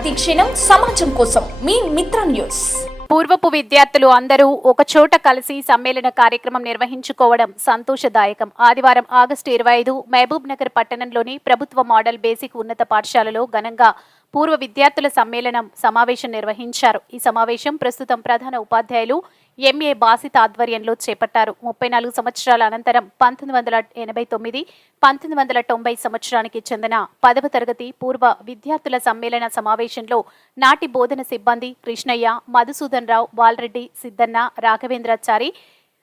ప్రతి క్షణం సమాజం కోసం మీ మిత్ర న్యూస్. పూర్వపు విద్యార్థులు అందరూ ఒక చోట కలిసి సమ్మేళన కార్యక్రమం నిర్వహించుకోవడం సంతోషదాయకం. ఆదివారం ఆగస్టు 25 మహబూబ్ నగర్ పట్టణంలోని ప్రభుత్వ మోడల్ బేసిక్ ఉన్నత పాఠశాలలో ఘనంగా పూర్వ విద్యార్థుల సమావేశం నిర్వహించారు. ఈ సమావేశం ప్రస్తుతం ప్రధాన ఉపాధ్యాయులు ఎంఏ బాసిత్ ఆధ్వర్యంలో చేపట్టారు. 34 సంవత్సరాల అనంతరం 1989-1990 సంవత్సరానికి చెందిన 10వ తరగతి పూర్వ విద్యార్థుల సమావేశంలో నాటి బోధన సిబ్బంది కృష్ణయ్య, మధుసూదన్ రావు, వాల్రెడ్డి, సిద్దన్న, రాఘవేంద్రాచారి,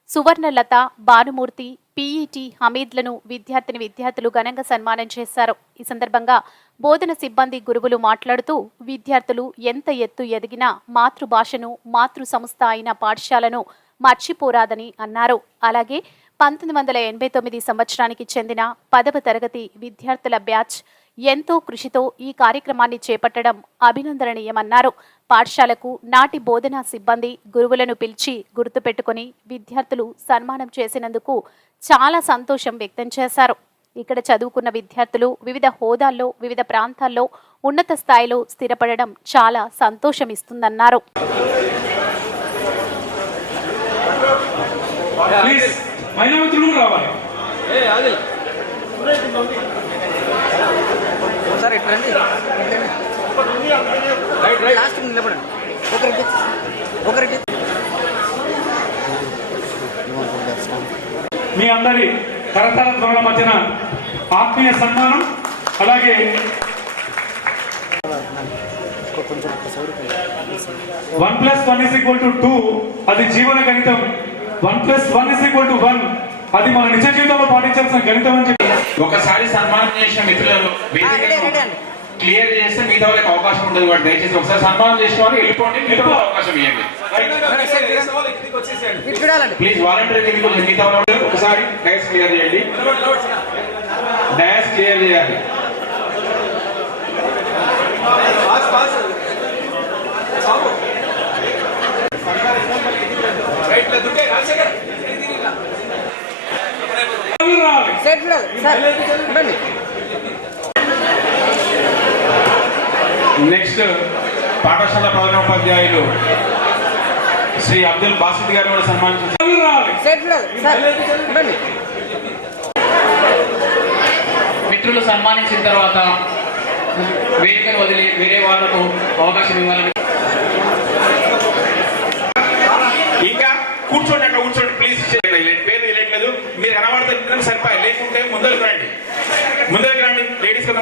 సువర్ణలత, భానుమూర్తి, పీఈటీ హమీద్లను విద్యార్థులు ఘనంగా సన్మానం చేశారు. ఈ సందర్భంగా బోధన సిబ్బంది గురువులు మాట్లాడుతూ విద్యార్థులు ఎంత ఎత్తు ఎదిగినా మాతృభాషను, మాతృ సంస్థ అయిన పాఠశాలను మర్చిపోరాదని అన్నారు. అలాగే 1989 సంవత్సరానికి చెందిన 10వ తరగతి విద్యార్థుల బ్యాచ్ ఎంతో కృషితో ఈ కార్యక్రమాన్ని చేపట్టడం అభినందనీయమన్నారు. పాఠశాలకు నాటి బోధనా సిబ్బంది గురువులను పిలిచి గుర్తుపెట్టుకుని విద్యార్థులు సన్మానం చేసినందుకు చాలా సంతోషం వ్యక్తం చేశారు. ఇక్కడ చదువుకున్న విద్యార్థులు వివిధ హోదాల్లో, వివిధ ప్రాంతాల్లో ఉన్నత స్థాయిలో స్థిరపడడం చాలా సంతోషమిస్తుందన్నారు. మీ అందరి కరతాళ ధ్వనుల మధ్యన ఆత్మీయ సన్మానం. అలాగే 1+1=2 అది జీవన గణితం. 1+1=1 అది మన నిజ జీవితంలో పాటించాల్సిన గణితం అని చెప్పి ఒకసారి సన్మానం చేసిన మిత్రులను క్లియర్ చేస్తే మిగతా వాళ్ళకి అవకాశం ఉండదు. వాడు దయచేసి ఒకసారి సన్మానం చేసిన వాళ్ళు వెళ్ళిపోండి, మిగతా అవకాశం ఇవ్వండి. ప్లీజ్ వాలంటీర్ మిగతా వాళ్ళు ఒకసారి డయాస్ క్లియర్ చేయండి. డయాస్ క్లియర్ చేయాలి. నెక్స్ట్ పాఠశాల ప్రధానోపాధ్యాయులు శ్రీ అబ్దుల్ బాసిత్ గారు కూడా సన్మానించారు. మిత్రులు సన్మానించిన తర్వాత వేదికను వదిలి వేరే వాళ్లకు అవకాశం ఇవ్వాలని. ఇంకా కూర్చోండి, అక్కడ కూర్చోండి ప్లీజ్. పేరు తెలియట్లేదు, మీరు కనబడుతున్న సరిపోయి, లేకుంటే ముందరికి రండి, లేడీస్ కదా.